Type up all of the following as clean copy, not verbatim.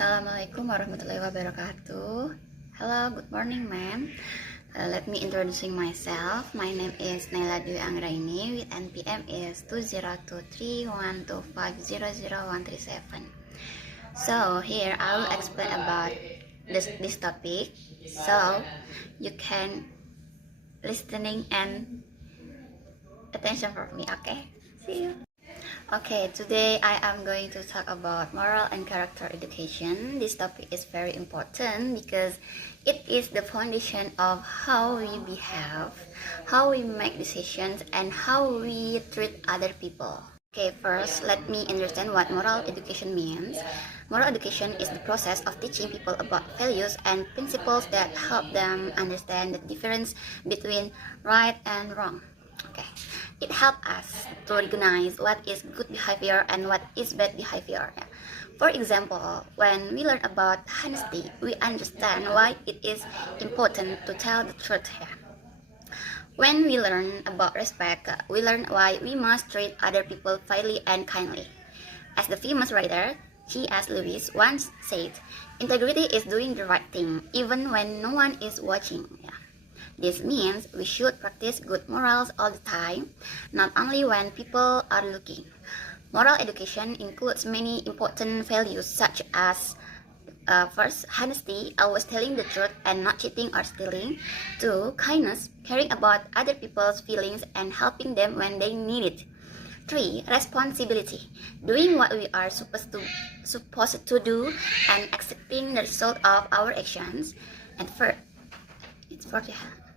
Assalamualaikum warahmatullahi wabarakatuh. Hello, good morning, ma'am. Let me introducing myself. My name is Nayla with NPM is 202312500137. So here I will explain about this topic. So you can listening and attention for me. Okay, see you. Okay, today I am going to talk about moral and character education. This topic is very important because it is the foundation of how we behave, how we make decisions, and how we treat other people. Okay, first let me understand what moral education means. Moral education is the process of teaching people about values and principles that help them understand the difference between right and wrong. Okay, it helps us to recognize what is good behavior and what is bad behavior. For example, when we learn about honesty, we understand why it is important to tell the truth. When we learn about respect, we learn why we must treat other people fairly and kindly. As the famous writer C.S. Lewis once said, integrity is doing the right thing even when no one is watching. This means we should practice good morals all the time, not only when people are looking. Moral education includes many important values such as first, honesty, always telling the truth and not cheating or stealing. 2. Kindness, caring about other people's feelings and helping them when they need it. 3. Responsibility, doing what we are supposed to do and accepting the result of our actions. And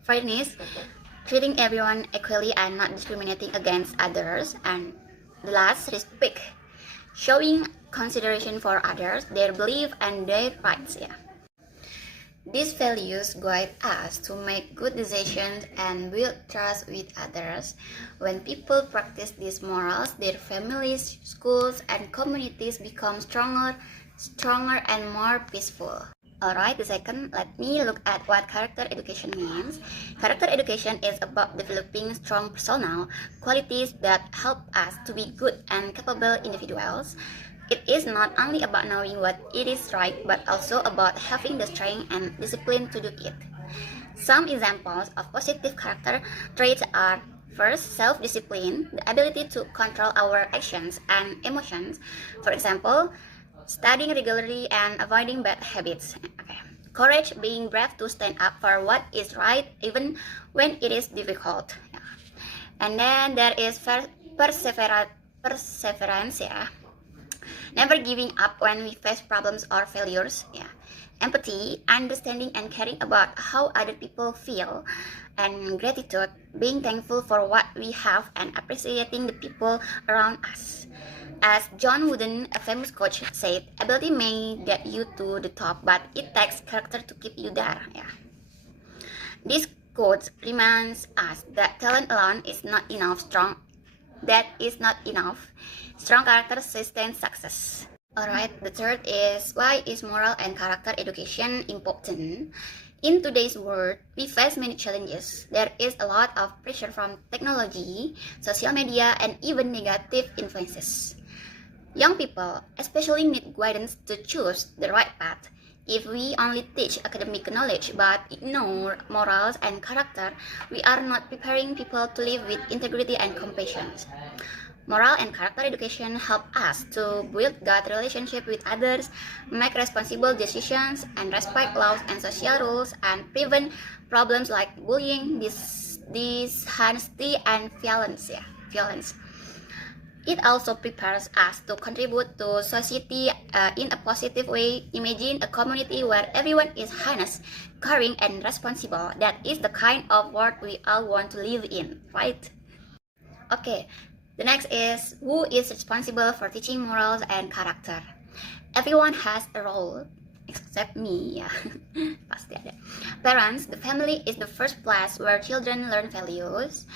fairness, treating everyone equally and not discriminating against others. And the last, respect, showing consideration for others, their belief and their rights. These values guide us to make good decisions and build trust with others. When people practice these morals, their families, schools, and communities become stronger and more peaceful. Alright, the second, let me look at what character education means. Character education is about developing strong personal qualities that help us to be good and capable individuals. It is not only about knowing what it is right, but also about having the strength and discipline to do it. Some examples of positive character traits are: first, self-discipline, the ability to control our actions and emotions. For example, studying regularly and avoiding bad habits. Okay. Courage, being brave to stand up for what is right even when it is difficult. And then there is perseverance. Never giving up when we face problems or failures. Empathy, understanding and caring about how other people feel. And gratitude, being thankful for what we have and appreciating the people around us. As John Wooden, a famous coach, said, ability may get you to the top, but it takes character to keep you there. This quote reminds us that talent alone is not enough. Strong character sustains success. Alright, the third is, why is moral and character education important? In today's world, we face many challenges. There is a lot of pressure from technology, social media, and even negative influences. Young people especially need guidance to choose the right path. If we only teach academic knowledge but ignore morals and character, we are not preparing people to live with integrity and compassion. Moral and character education help us to build good relationship with others, make responsible decisions, and respect laws and social rules, and prevent problems like bullying, dishonesty, and violence. It also prepares us to contribute to society in a positive way. Imagine a community where everyone is honest, caring, and responsible. That is the kind of world we all want to live in, right? Okay, the next is, who is responsible for teaching morals and character? Everyone has a role, except me. Pasti ada. Parents, the family is the first place where children learn values.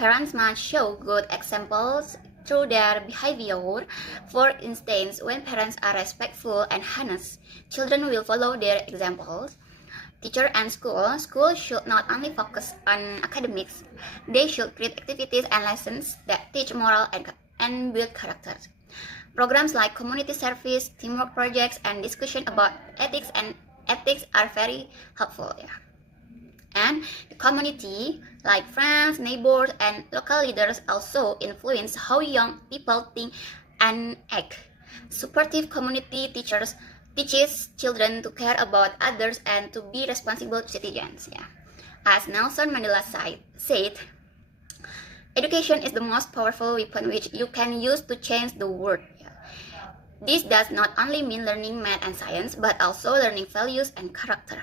Parents must show good examples through their behavior. For instance, when parents are respectful and honest, children will follow their examples. Teacher and school should not only focus on academics, they should create activities and lessons that teach moral and build character. Programs like community service, teamwork projects, and discussion about ethics are very helpful. Yeah. And the community, like friends, neighbors, and local leaders, also influence how young people think and act. Supportive community teaches children to care about others and to be responsible citizens. Yeah. As Nelson Mandela said, education is the most powerful weapon which you can use to change the world. Yeah. This does not only mean learning math and science, but also learning values and character.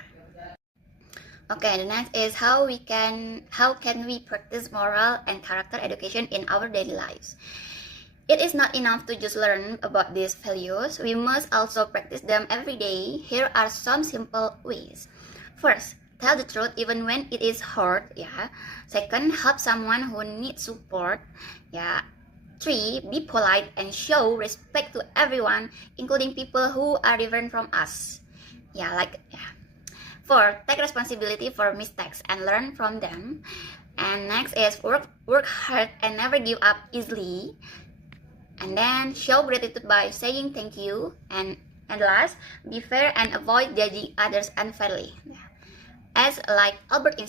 Okay, the next is how can we practice moral and character education in our daily lives. It is not enough to just learn about these values. We must also practice them every day. Here are some simple ways. First, tell the truth even when it is hard. Yeah. Second, help someone who needs support. Yeah. 3, be polite and show respect to everyone, including people who are different from us. Yeah. 4, take responsibility for mistakes and learn from them. And next is work hard and never give up easily. And then show gratitude by saying thank you. And last, be fair and avoid judging others unfairly. As like Albert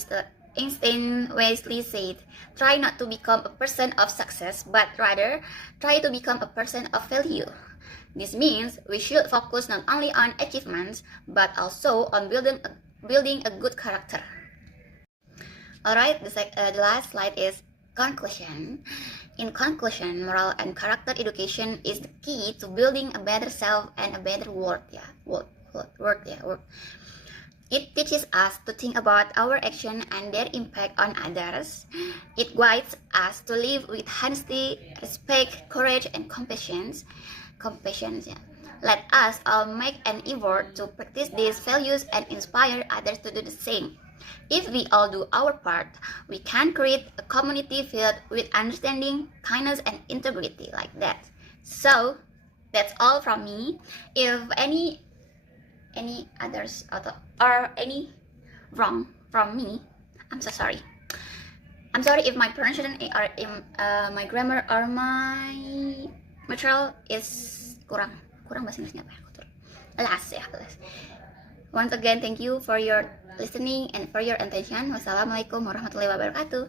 Einstein wisely said, try not to become a person of success, but rather try to become a person of value. This means we should focus not only on achievements, but also on building a good character. Alright, the last slide is conclusion. In conclusion, moral and character education is the key to building a better self and a better world. It teaches us to think about our action and their impact on others. It guides us to live with honesty, respect, courage, and compassion. Let us all make an effort to practice these values and inspire others to do the same. If we all do our part, we can create a community filled with understanding, kindness, and integrity like that. So, that's all from me. If any others or any wrong from me, I'm so sorry. I'm sorry if my pronunciation or my grammar or my material is kurang bahasa Inggrisnya apa ya? Alas. Once again, thank you for your listening and for your attention. Wassalamualaikum warahmatullahi wabarakatuh.